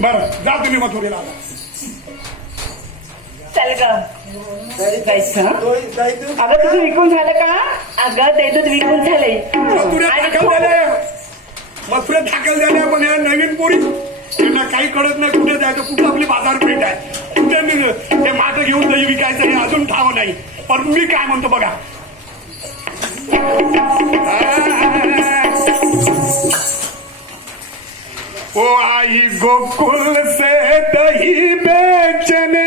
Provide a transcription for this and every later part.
बरं जा तुम्ही मथुरेला. चल ग जायचं. अगं तुझं विकून झालं का? अगं ते दूध विकून झालंय. मथुरेत दाखल झाल्या पण या नवीन पोरी त्यांना काही कळत नाही कुठे जायचं, कुठं आपली बाजारपेठ आहे, कुठे मी ते माझं घेऊन दही विकायचं हे अजून ठाव नाही. पण मी काय म्हणतो बघा, ओ आई गोकुल से दही बेचने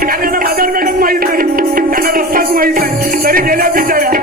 त्यांना बाजारपेठच माहित नाही, त्यांना रस्ताच माहित नाही, तरी गेल्या बिचाऱ्या